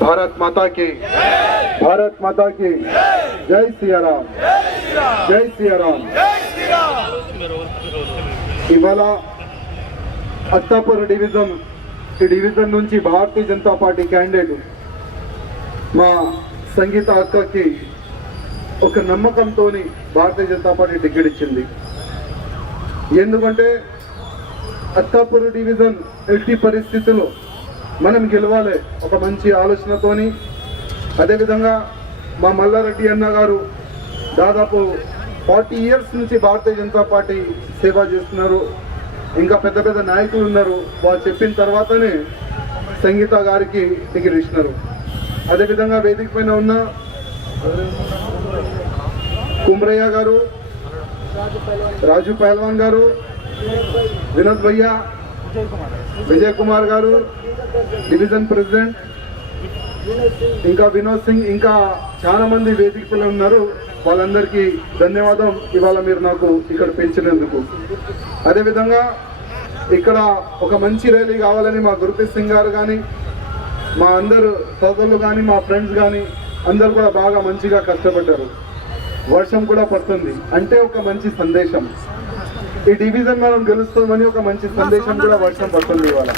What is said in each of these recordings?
भारत माता की, भारत माता की जय सिया राम, जय सिया राम. ఇవాళ అత్తాపూర్ డివిజన్ నుంచి భారతీయ జనతా పార్టీ క్యాండిడేట్ మా సంగీత అక్కకి ఒక నమ్మకంతో భారతీయ జనతా పార్టీ టికెట్ ఇచ్చింది. ఎందుకంటే అత్తాపూర్ డివిజన్ ఎట్టి పరిస్థితుల్లో మనం గెలవాలి ఒక మంచి ఆలోచనతోని. అదేవిధంగా మా మల్లారెడ్డి అన్న గారు దాదాపు 40 years నుంచి భారతీయ జనతా పార్టీ సేవ చేస్తున్నారు. ఇంకా పెద్ద పెద్ద నాయకులు ఉన్నారు. వాళ్ళు చెప్పిన తర్వాతనే సంగీత గారికి టికెట్ ఇచ్చినారు. అదేవిధంగా వేదిక పైన ఉన్న కుమ్రయ్య గారు, రాజు పహల్వాన్ గారు, వినోద్ భయ్య, విజయ్ కుమార్ గారు డివిజన్ ప్రెసిడెంట్, ఇంకా వినోద్ సింగ్, ఇంకా చాలా మంది వేదిక పైన ఉన్నారు. వాళ్ళందరికీ ధన్యవాదం ఇవాళ మీరు నాకు ఇక్కడ పెంచినందుకు. అదేవిధంగా ఇక్కడ ఒక మంచి ర్యాలీ కావాలని మా గురుప్రీత్ సింగ్ గారు కానీ, మా అందరు సోదరులు కానీ, మా ఫ్రెండ్స్ కానీ అందరు కూడా బాగా మంచిగా కష్టపడ్డారు. వర్షం కూడా పడుతుంది అంటే ఒక మంచి సందేశం. ఈ డివిజన్ మనం గెలుస్తామని ఒక మంచి సందేశం కూడా వర్షం పడుతుంది ఇవాళ.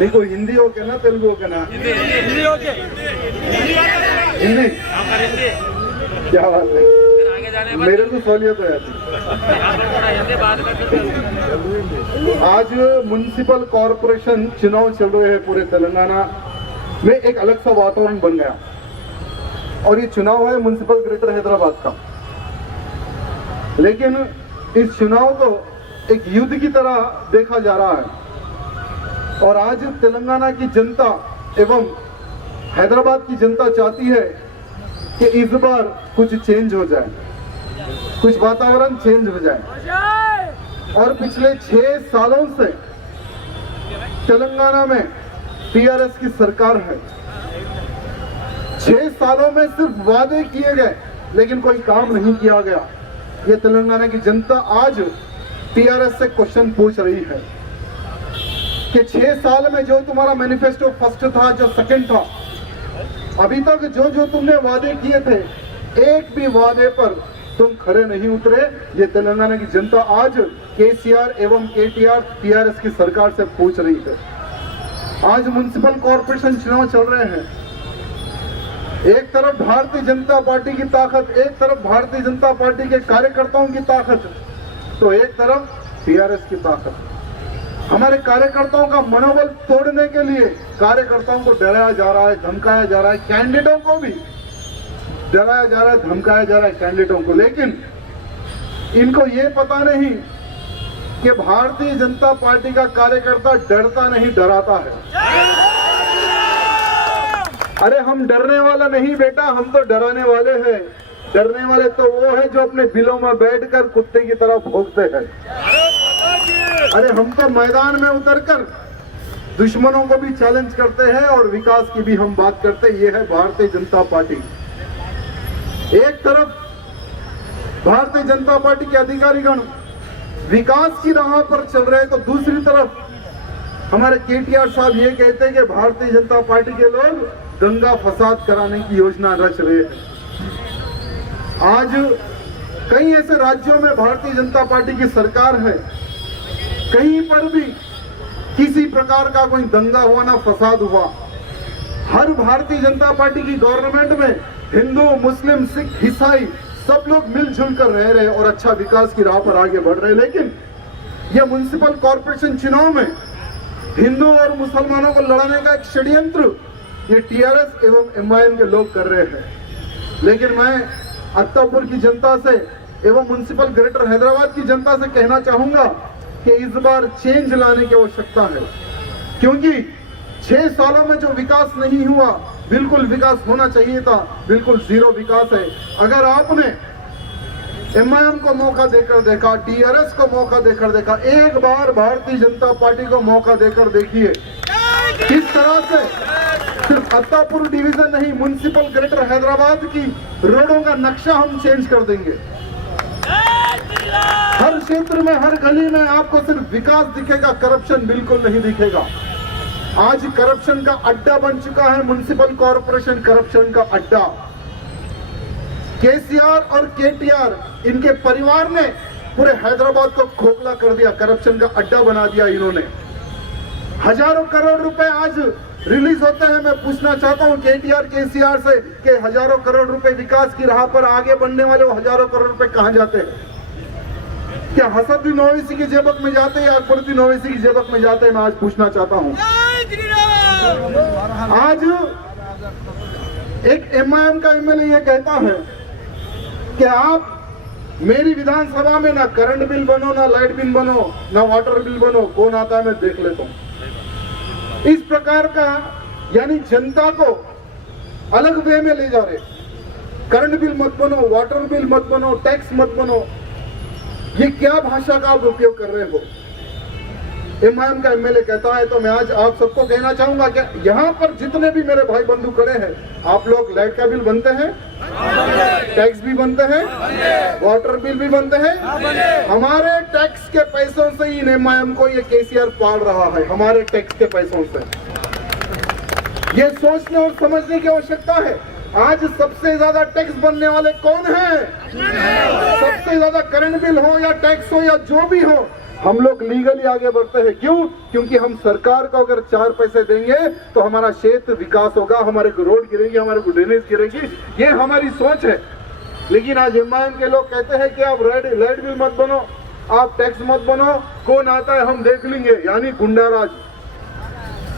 నీకు హిందీ ఓకేనా, తెలుగు ఓకేనా? हिंदी क्या बात है, मेरे को सहूलियत हो जाती. आज म्युनिसिपल कॉरपोरेशन चुनाव चल रहे हैं पूरे तेलंगाना में. एक अलग सा वातावरण बन गया और ये चुनाव है म्युनिसिपल ग्रेटर हैदराबाद का. लेकिन इस चुनाव को एक युद्ध की तरह देखा जा रहा है और आज तेलंगाना की जनता एवं हैदराबाद की जनता चाहती है कि इस बार कुछ चेंज हो जाए, कुछ वातावरण चेंज हो जाए. और पिछले 6 सालों से तेलंगाना में टीआरएस की सरकार है. 6 सालों में सिर्फ वादे किए गए लेकिन कोई काम नहीं किया गया. ये तेलंगाना की जनता आज टीआरएस से क्वेश्चन पूछ रही है कि 6 साल में जो तुम्हारा मैनिफेस्टो फर्स्ट था, जो सेकंड था, अभी तक जो तुमने वादे किए थे एक भी वादे पर तुम खरे नहीं उतरे. ये तेलंगाना की जनता आज केसीआर एवं केटीआर टीआरएस की सरकार से पूछ रही है. आज म्युनिसिपल कॉरपोरेशन चुनाव चल रहे हैं. एक तरफ भारतीय जनता पार्टी की ताकत, एक तरफ भारतीय जनता पार्टी के कार्यकर्ताओं की ताकत, तो एक तरफ टीआरएस की ताकत. हमारे कार्यकर्ताओं का मनोबल तोड़ने के लिए कार्यकर्ताओं को डराया जा रहा है, धमकाया जा रहा है. कैंडिडेटों को भी डराया जा रहा है, धमकाया जा रहा है कैंडिडेटों को. लेकिन इनको ये पता नहीं कि भारतीय जनता पार्टी का कार्यकर्ता डरता नहीं, डराता है. अरे हम डरने वाला नहीं बेटा, हम तो डराने वाले हैं. डरने वाले तो वो है जो अपने बिलों में बैठकर कुत्ते की तरह भौंकते हैं. अरे हम तो मैदान में उतरकर दुश्मनों को भी चैलेंज करते हैं और विकास की भी हम बात करते हैं. ये है भारतीय जनता पार्टी. एक तरफ भारतीय जनता पार्टी के अधिकारीगण विकास की राह पर चल रहे हैं तो दूसरी तरफ हमारे केटीआर साहब ये कहते हैं कि भारतीय जनता पार्टी के लोग दंगा फसाद कराने की योजना रच रहे हैं. आज कई ऐसे राज्यों में भारतीय जनता पार्टी की सरकार है, कहीं पर भी किसी प्रकार का कोई दंगा हुआ ना फसाद हुआ. हर भारतीय जनता पार्टी की गवर्नमेंट में हिंदू, मुस्लिम, सिख, ईसाई सब लोग मिलजुल कर रह रहे और अच्छा विकास की राह पर आगे बढ़ रहे. लेकिन यह म्युनिसिपल कॉरपोरेशन चुनाव में हिंदू और मुसलमानों को लड़ाने का एक षड्यंत्र ये टीआरएस एवं एमआईएम के लोग कर रहे हैं. लेकिन मैं अत्तापुर की जनता से एवं म्युनिसिपल ग्रेटर हैदराबाद की जनता से कहना चाहूंगा कि इस बार चेंज लाने की आवश्यकता है. क्योंकि 6 सालों में जो विकास नहीं हुआ, बिल्कुल विकास होना चाहिए था, बिल्कुल जीरो विकास है. अगर आपने एमआईएम को मौका देकर देखा, टीआरएस को मौका देकर देखा, एक बार भारतीय जनता पार्टी को मौका देकर देखिए किस तरह से सिर्फ अत्तापुर डिवीजन नहीं, म्युनिसिपल ग्रेटर हैदराबाद की रोडों का नक्शा हम चेंज कर देंगे। हर क्षेत्र में, हर गली में आपको सिर्फ विकास दिखेगा, करप्शन बिल्कुल नहीं दिखेगा। आज करप्शन का अड्डा बन चुका है म्युनिसिपल कॉर्पोरेशन, करप्शन का अड्डा। केसीआर और केटीआर, इनके परिवार ने पूरे हैदराबाद को खोखला कर दिया, करप्शन का अड्डा बना दिया इन्होंने। हजारों करोड़ रुपए आज रिलीज होते हैं। मैं पूछना चाहता हूं केटीआर केसीआर से कि हजारों करोड़ रुपए विकास की राह पर आगे बढ़ने वाले वो हजारों करोड़ रुपए कहां जाते हैं? क्या हसनुद्दीन ओवैसी की जेबक में जाते हैं या अकबरुद्दीन ओवैसी की जेबक में जाते हैं? मैं आज पूछना चाहता हूं। आज एक एमआईएम का एमएलए ये कहता है कि आप मेरी विधानसभा में ना करंट बिल बनो, ना लाइट बिल बनो, ना वाटर बिल बनो, कौन आता है मैं देख लेता हूं। इस प्रकार का, यानी जनता को अलग वे में ले जा रहे। करंट बिल मत बनो, वाटर बिल मत बनो, टैक्स मत बनो, ये क्या भाषा का आप उपयोग कर रहे हो? एमआईएम का एमएलए कहता है। तो मैं आज आप सबको कहना चाहूंगा कि यहाँ पर जितने भी मेरे भाई बंधु खड़े हैं, आप लोग लाइट का बिल बनते हैं, टैक्स भी बनते हैं, वाटर बिल भी बनते हैं। हमारे टैक्स के पैसों से ही एमआईएम को ये केसीआर पाल रहा है, हमारे टैक्स के पैसों से। ये सोचने और समझने की आवश्यकता है। आज सबसे ज्यादा टैक्स बनने वाले कौन हैं? सबसे ज्यादा करंट बिल हो या टैक्स हो या जो भी हो, हम लोग लीगली आगे बढ़ते हैं। क्यों? क्योंकि हम सरकार को अगर 4 पैसे देंगे तो हमारा क्षेत्र विकास होगा, हमारे को रोड गिरेंगे, हमारे को ड्रेनेज गिरेगी। ये हमारी सोच है। लेकिन आज एमआईएम के लोग कहते हैं कि आप लाइट बिल मत बनो, आप टैक्स मत बनो, कौन आता है हम देख लेंगे। यानी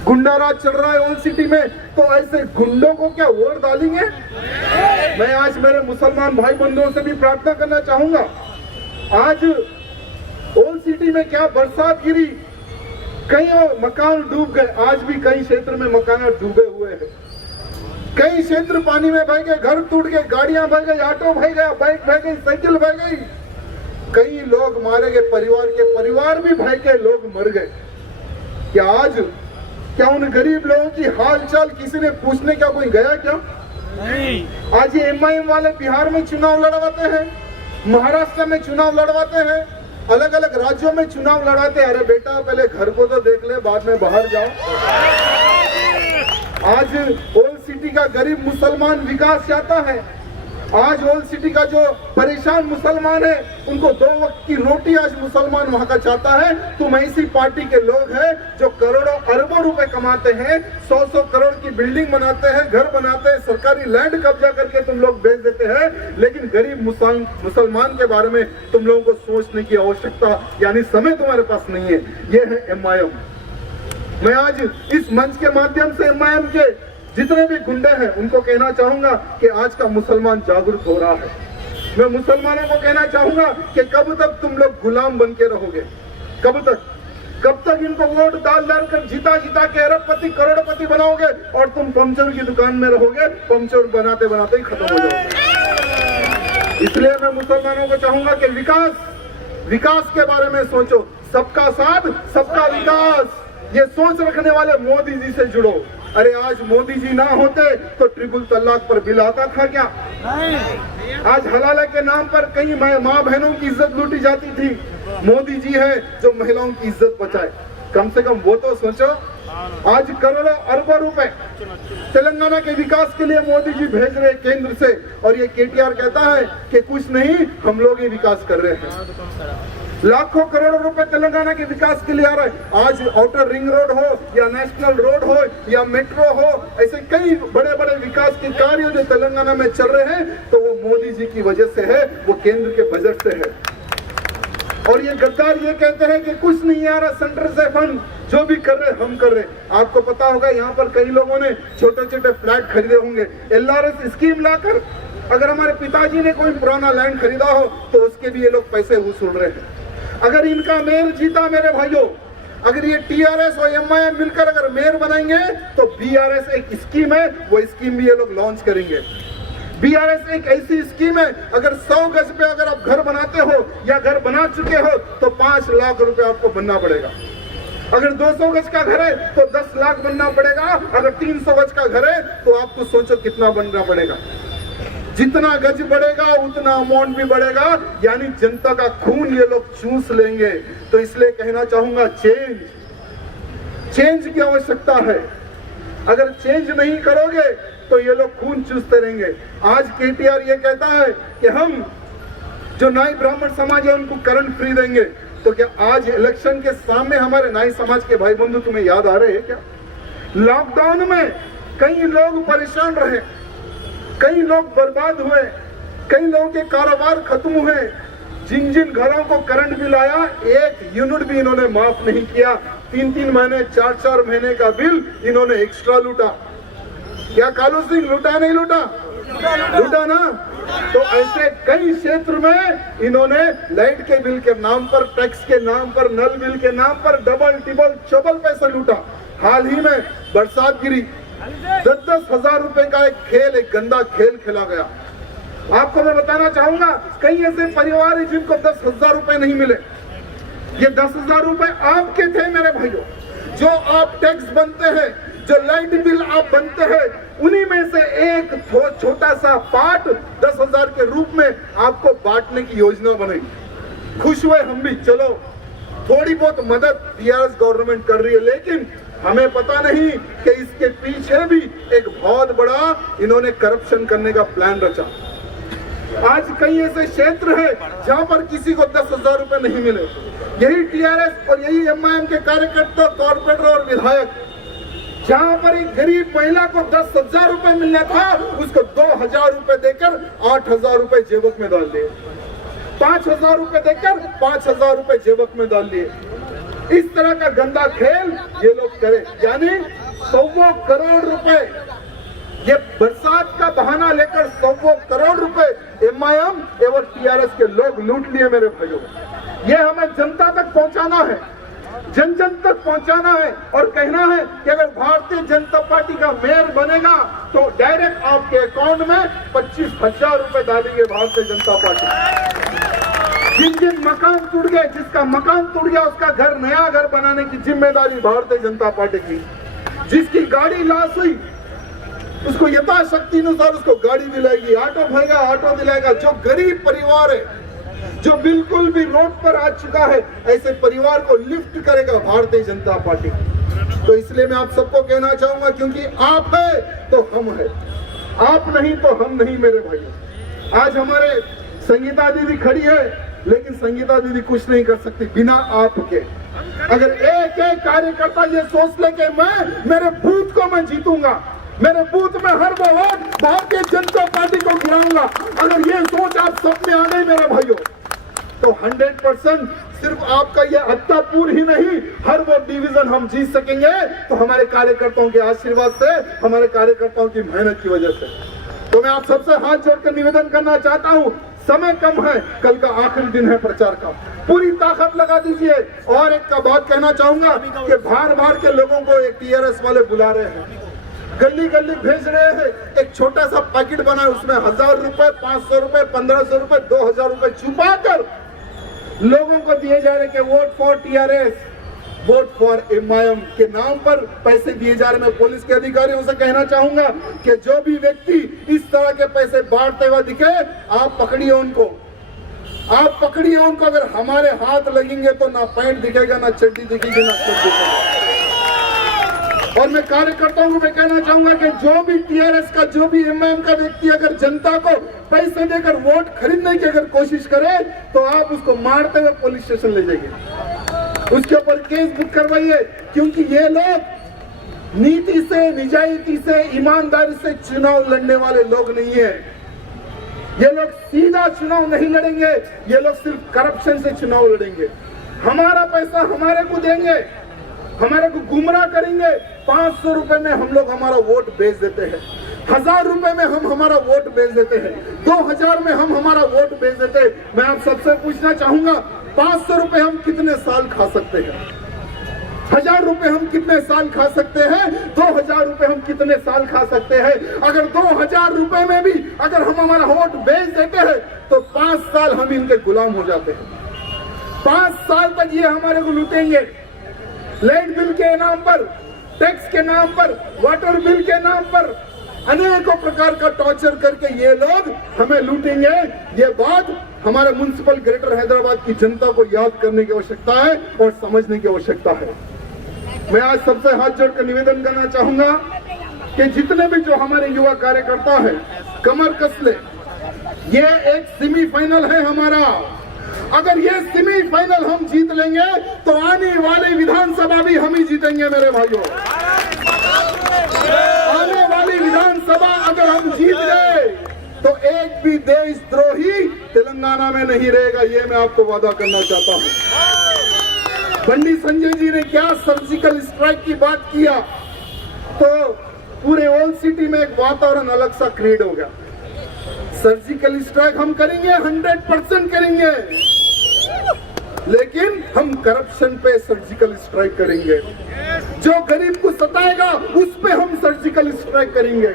गुंडाराज चल रहा है ओल्ड सिटी में। तो ऐसे गुंडों को क्या वोट डालेंगे? मैं आज मेरे मुसलमान भाई बंधुओं से भी प्रार्थना करना चाहूंगा। आज ओल्ड सिटी में क्या बरसात गिरी, कई मकान डूब गए। आज भी कई क्षेत्र में मकान डूबे हुए हैं, कई क्षेत्र पानी में बह गए, घर टूट गए, गाड़ियां बह गई, ऑटो बह गया, बाइक बह गई, साइकिल बह गई, कई लोग मारे गए, परिवार भी बह गए, लोग मर गए। क्या उन गरीब लोगों की हालचाल किसी ने पूछने क्या कोई गया क्या? नहीं। आज ये एमआईएम वाले बिहार में चुनाव लड़वाते हैं, महाराष्ट्र में चुनाव लड़वाते हैं, अलग अलग राज्यों में चुनाव लड़ाते हैं। अरे बेटा पहले घर को तो देख ले, बाद में बाहर जाओ। आज ओल्ड सिटी का गरीब मुसलमान विकास चाहता है। आज ओल्ड सिटी का जो परेशान मुसलमान है, उनको 2 वक्त की रोटी आज मुसलमान वहां का चाहता है। तुम ऐसी पार्टी के लोग हैं जो करोड़ों अरबों रुपए कमाते हैं, 100 करोड़ की बिल्डिंग बनाते हैं, घर बनाते हैं, सरकारी लैंड कब्जा करके तुम लोग बेच देते हैं। लेकिन गरीब मुसलमान के बारे में तुम लोगों को सोचने की आवश्यकता, यानी समय तुम्हारे पास नहीं है। ये है एमआईएम। मैं आज इस मंच के माध्यम से एमआईएम के जितने भी गुंडे हैं उनको कहना चाहूंगा कि आज का मुसलमान जागरूक हो रहा है। मैं मुसलमानों को कहना चाहूंगा कि कब तक तुम लोग गुलाम बन के रहोगे? कब तक इनको वोट डाल कर जीता के अरबपति करोड़पति बनाओगे और तुम पंचर की दुकान में रहोगे, पंचर बनाते बनाते ही खत्म हो जाओगे। इसलिए मैं मुसलमानों को चाहूंगा कि विकास के बारे में सोचो। सबका साथ सबका विकास, ये सोच रखने वाले मोदी जी से जुड़ो। अरे आज मोदी जी ना होते तो ट्रिपल तलाक पर बिल आता था क्या? नहीं। आज हलाला के नाम पर कई माँ बहनों की इज्जत लूटी जाती थी। मोदी जी है जो महिलाओं की इज्जत बचाए, कम से कम वो तो सोचो। आज करोड़ों अरबों रुपए तेलंगाना के विकास के लिए मोदी जी भेज रहे केंद्र से, और ये केटीआर कहता है कि कुछ नहीं, हम लोग ही विकास कर रहे हैं। लाखों करोड़ों रुपए तेलंगाना के विकास के लिए आ रहे हैं। आज आउटर रिंग रोड हो या नेशनल रोड हो या मेट्रो हो, ऐसे कई बड़े बड़े विकास के कार्य जो तेलंगाना में चल रहे हैं, तो वो मोदी जी की वजह से है, वो केंद्र के बजट से है। और ये गद्दार ये कहते हैं कि कुछ नहीं आ रहा सेंटर से फंड, जो भी कर रहे हम कर रहे। आपको पता होगा यहाँ पर कई लोगों ने छोटे छोटे फ्लैट खरीदे होंगे। LRS स्कीम लाकर अगर हमारे पिताजी ने कोई पुराना लैंड खरीदा हो तो उसके भी ये लोग पैसे वसूल रहे हैं। अगर इनका मेयर जीता मेरे भाइयों, अगर ये TRS और MIM मिलकर अगर मेयर बनाएंगे तो BRS एक स्कीम है, वो स्कीम भी ये लोग लॉन्च करेंगे। BRS एक ऐसी स्कीम है, अगर 100 गज पे अगर आप घर बनाते हो या घर बना चुके हो तो 5 लाख रुपए आपको बनना पड़ेगा। अगर 200 गज का घर है तो 10 लाख बनना पड़ेगा, अगर 300 गज का घर है तो आपको सोचो कितना बनना पड़ेगा। जितना गज बढ़ेगा उतना अमाउंट भी बढ़ेगा, यानी जनता का खून ये लोग चूस लेंगे। तो इसलिए कहना चाहूंगा चेंज की आवश्यकता है। अगर चेंज नहीं करोगे तो ये लोग खून चूसते रहेंगे। आज केटीआर ये कहता है कि हम जो नाई ब्राह्मण समाज है उनको करंट फ्री देंगे, तो क्या आज इलेक्शन के सामने हमारे नाई समाज के भाई बंधु तुम्हें याद आ रहे हैं क्या? लॉकडाउन में कई लोग परेशान रहे, कई लोग बर्बाद हुए, कई लोगों के कारोबार खत्म हुए। जिन जिन घरों को करंट बिल आया, एक यूनिट भी इन्होंने माफ नहीं किया। 3-3 महीने 4-4 महीने का बिल इन्होंने एक्स्ट्रा लूटा। क्या कालू सिंह लूटा नहीं लूटा? लूटा ना। तो ऐसे कई क्षेत्र में इन्होंने लाइट के बिल के नाम पर, टैक्स के नाम पर, नल बिल के नाम पर डबल टिबल चौबल पैसा लूटा। हाल ही में बरसात गिरी, 10-10 हजार रुपए का एक खेल, एक गंदा खेल खेला गया। आपको मैं बताना चाहूंगा, कई ऐसे परिवार हैं जिनको 10,000 रुपए नहीं मिले। ये 10,000 रुपए आपके थे मेरे भाइयों। जो आप टैक्स बनते हैं, जो लाइट बिल आप बनते हैं, उन्हीं में से एक छोटा सा पार्ट 10,000 के रूप में आपको बांटने की योजना बनेगी। खुश हुए हम भी, चलो थोड़ी बहुत मदद टीआरएस गवर्नमेंट कर रही है, लेकिन हमें पता नहीं कि इसके पीछे भी एक बहुत बड़ा इन्होंने करप्शन करने का प्लान रचा। आज कई ऐसे क्षेत्र है जहां पर किसी को 10,000 रुपए नहीं मिले। यही टीआरएस और यही एमआईएम के कार्यकर्ता, कॉर्पोरेटर और विधायक, जहां पर एक गरीब महिला को 10,000 रुपए मिलना था, उसको 2,000 रुपए देकर 8,000 रुपए जेबक में डाल दिए। 5,000 रुपए देकर 5,000 रुपए जेबक में डाल लिए। इस तरह का गंदा खेल ये लोग करें, यानी 100 करोड़ रुपए, ये बरसात का बहाना लेकर 100 करोड़ रुपए एमआईएम एवं टीआरएस के लोग लूट लिए मेरे भाइयों। ये हमें जनता तक पहुंचाना है, जन जन तक पहुंचाना है और कहना है कि अगर भारतीय जनता पार्टी का मेयर बनेगा तो डायरेक्ट आपके अकाउंट में 25,000 रुपए डालेंगे भारतीय जनता पार्टी। जिन जिन मकान टूट गए, जिसका मकान टूट गया उसका घर, नया घर बनाने की जिम्मेदारी भारतीय जनता पार्टी की। जिसकी गाड़ी लॉस हुई उसको यथाशक्ति अनुसार उसको गाड़ी दिलाएगी, ऑटो भरेगा ऑटो दिलाएगा। जो गरीब परिवार है, जो बिल्कुल भी रोड पर आ चुका है, ऐसे परिवार को लिफ्ट करेगा भारतीय जनता पार्टी। तो इसलिए मैं आप सबको कहना चाहूंगा, क्योंकि आप है तो हम है, आप नहीं तो हम नहीं मेरे भाई। आज हमारे संगीता दीदी खड़ी है, लेकिन संगीता दीदी कुछ नहीं कर सकती बिना आपके। अगर एक एक कार्यकर्ता ये सोच ले कि मैं मेरे बूथ को मैं जीतूंगा, मेरे बूथ में हर वो वोट भारतीय जनता पार्टी को गिराऊंगा, अगर ये सोच आप सब में आ गई मेरे भाइयों, तो 100% सिर्फ आपका ये अत्तापुर ही नहीं, हर वो डिवीजन हम जीत सकेंगे। तो हमारे कार्यकर्ताओं के आशीर्वाद से, हमारे कार्यकर्ताओं की मेहनत की वजह से। तो मैं आप सबसे हाथ जोड़कर निवेदन करना चाहता हूँ, समय कम है, कल का आखिरी दिन है प्रचार का, पूरी ताकत लगा दीजिए। और एक का बात कहना चाहूंगा कि बार बार के लोगों को एक टीआरएस वाले बुला रहे हैं, गली गली भेज रहे हैं, एक छोटा सा पैकेट बनाए, उसमें 1,000 रुपए, 500 रुपए, 1,500 रुपए, 2,000 रुपए छुपा कर लोगों को दिए जा रहे कि vote for TRS, vote for MIM के नाम पर पैसे दिए जा रहे। मैं पुलिस के अधिकारियों से कहना चाहूंगा कि जो भी व्यक्ति इस तरह के पैसे बांटते हुए दिखे, आप पकड़िए उनको, आप पकड़िए उनको। अगर हमारे हाथ लगेंगे तो ना पैंट दिखेगा, ना चड्डी दिखेगी, ना शर्ट दिखेगा। और मैं कार्यकर्ताओं को मैं कहना चाहूंगा कि जो भी टीआरएस का, जो भी एमआईएम का व्यक्ति अगर जनता को पैसे देकर वोट खरीदने की अगर कोशिश करे, तो आप उसको मारते हुए पुलिस स्टेशन ले जाइए, उसके ऊपर केस बुक करवाइए। क्योंकि ये लोग नीति से, निजायती से, ईमानदारी से चुनाव लड़ने वाले लोग नहीं है। ये लोग सीधा चुनाव नहीं लड़ेंगे, ये लोग सिर्फ करप्शन से चुनाव लड़ेंगे। हमारा पैसा हमारे को देंगे, हमारे को गुमराह करेंगे। 500 रुपए में हम लोग हमारा वोट बेच देते हैं, 1,000 रुपए में हम हमारा वोट बेच देते हैं, 2,000 में हम हमारा वोट बेच देते हैं। मैं आप सबसे पूछना चाहूंगा, 500 रुपए हम कितने साल खा सकते हैं? 1,000 रुपए हम कितने साल खा सकते हैं? 2,000 रुपए हम कितने साल खा सकते हैं? अगर 2,000 रुपए में भी अगर हम हमारा वोट बेच देते हैं तो 5 साल हम इनके गुलाम हो जाते हैं। 5 साल तक ये हमारे को लूटेंगे। लाइट बिल के नाम पर, टैक्स के नाम पर, वाटर बिल के नाम पर अनेकों प्रकार का टॉर्चर करके ये लोग हमें लूटेंगे। ये बात हमारे म्युनिसिपल ग्रेटर हैदराबाद की जनता को याद करने की आवश्यकता है और समझने की आवश्यकता है। मैं आज सबसे हाथ जोड़कर निवेदन करना चाहूंगा कि जितने भी जो हमारे युवा कार्यकर्ता है, कमर कस ले। ये एक सेमीफाइनल है हमारा। अगर ये सेमीफाइनल हम जीत लेंगे तो आने वाली विधानसभा भी हम ही जीतेंगे मेरे भाइयों। आने वाली विधानसभा अगर हम जीत गए तो एक भी देशद्रोही तेलंगाना में नहीं रहेगा, ये मैं आपको वादा करना चाहता हूं। बंडी संजय जी ने क्या सर्जिकल स्ट्राइक की बात किया तो पूरे ओल्ड सिटी में एक वातावरण अलग सा क्रिएट हो गया। सर्जिकल स्ट्राइक हम करेंगे, 100% करेंगे, लेकिन हम करप्शन पे सर्जिकल स्ट्राइक करेंगे। जो गरीब को सताएगा उस पे हम सर्जिकल स्ट्राइक करेंगे।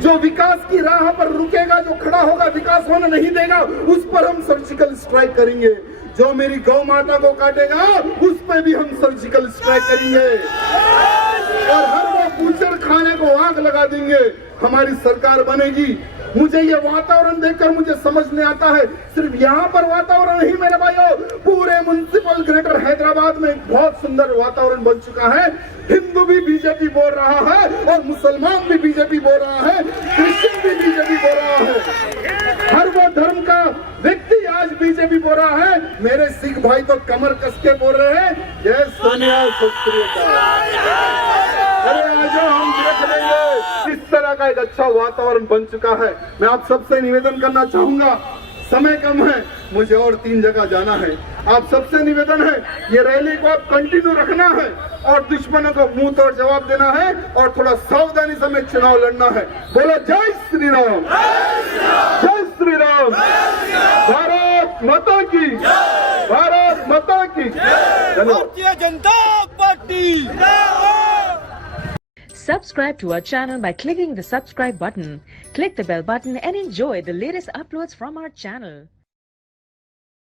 जो विकास की राह पर रुकेगा, जो खड़ा होगा, विकास होने नहीं देगा, उस पर हम सर्जिकल स्ट्राइक करेंगे। जो मेरी गौ माता को काटेगा उस पे भी हम सर्जिकल स्ट्राइक करेंगे और हर वो बूचर खाने को आग लगा देंगे। हमारी सरकार बनेगी। मुझे ये वातावरण देखकर मुझे समझ में आता है, सिर्फ यहाँ पर वातावरण नहीं मेरे भाइयों, पूरे म्युनिसिपल ग्रेटर हैदराबाद में एक बहुत सुंदर वातावरण बन चुका है। हिंदू भी बीजेपी बोल रहा है और मुसलमान भी बीजेपी बोल रहा है, क्रिश्चियन भी बीजेपी बोल रहा है, हर वो धर्म का व्यक्ति आज बीजेपी बोल रहा है। मेरे सिख भाई तो कमर कस के बोल रहे हैं जय सोनिया अरे आज हम देख लेंगे किस तरह का एक अच्छा वातावरण बन चुका है। मैं आप सबसे निवेदन करना चाहूंगा, समय कम है, मुझे और 3 जगह जाना है। आप सबसे निवेदन है ये रैली को आप कंटिन्यू रखना है और दुश्मनों को मुंह तोड़ जवाब देना है और थोड़ा सावधानी से हमें चुनाव लड़ना है। बोलो जय श्री राम, जय श्री राम, भारत माता की, भारत माता की। Bharatiya Janata party. Subscribe to our channel by clicking the subscribe button. Click the bell button and enjoy the latest uploads from our channel.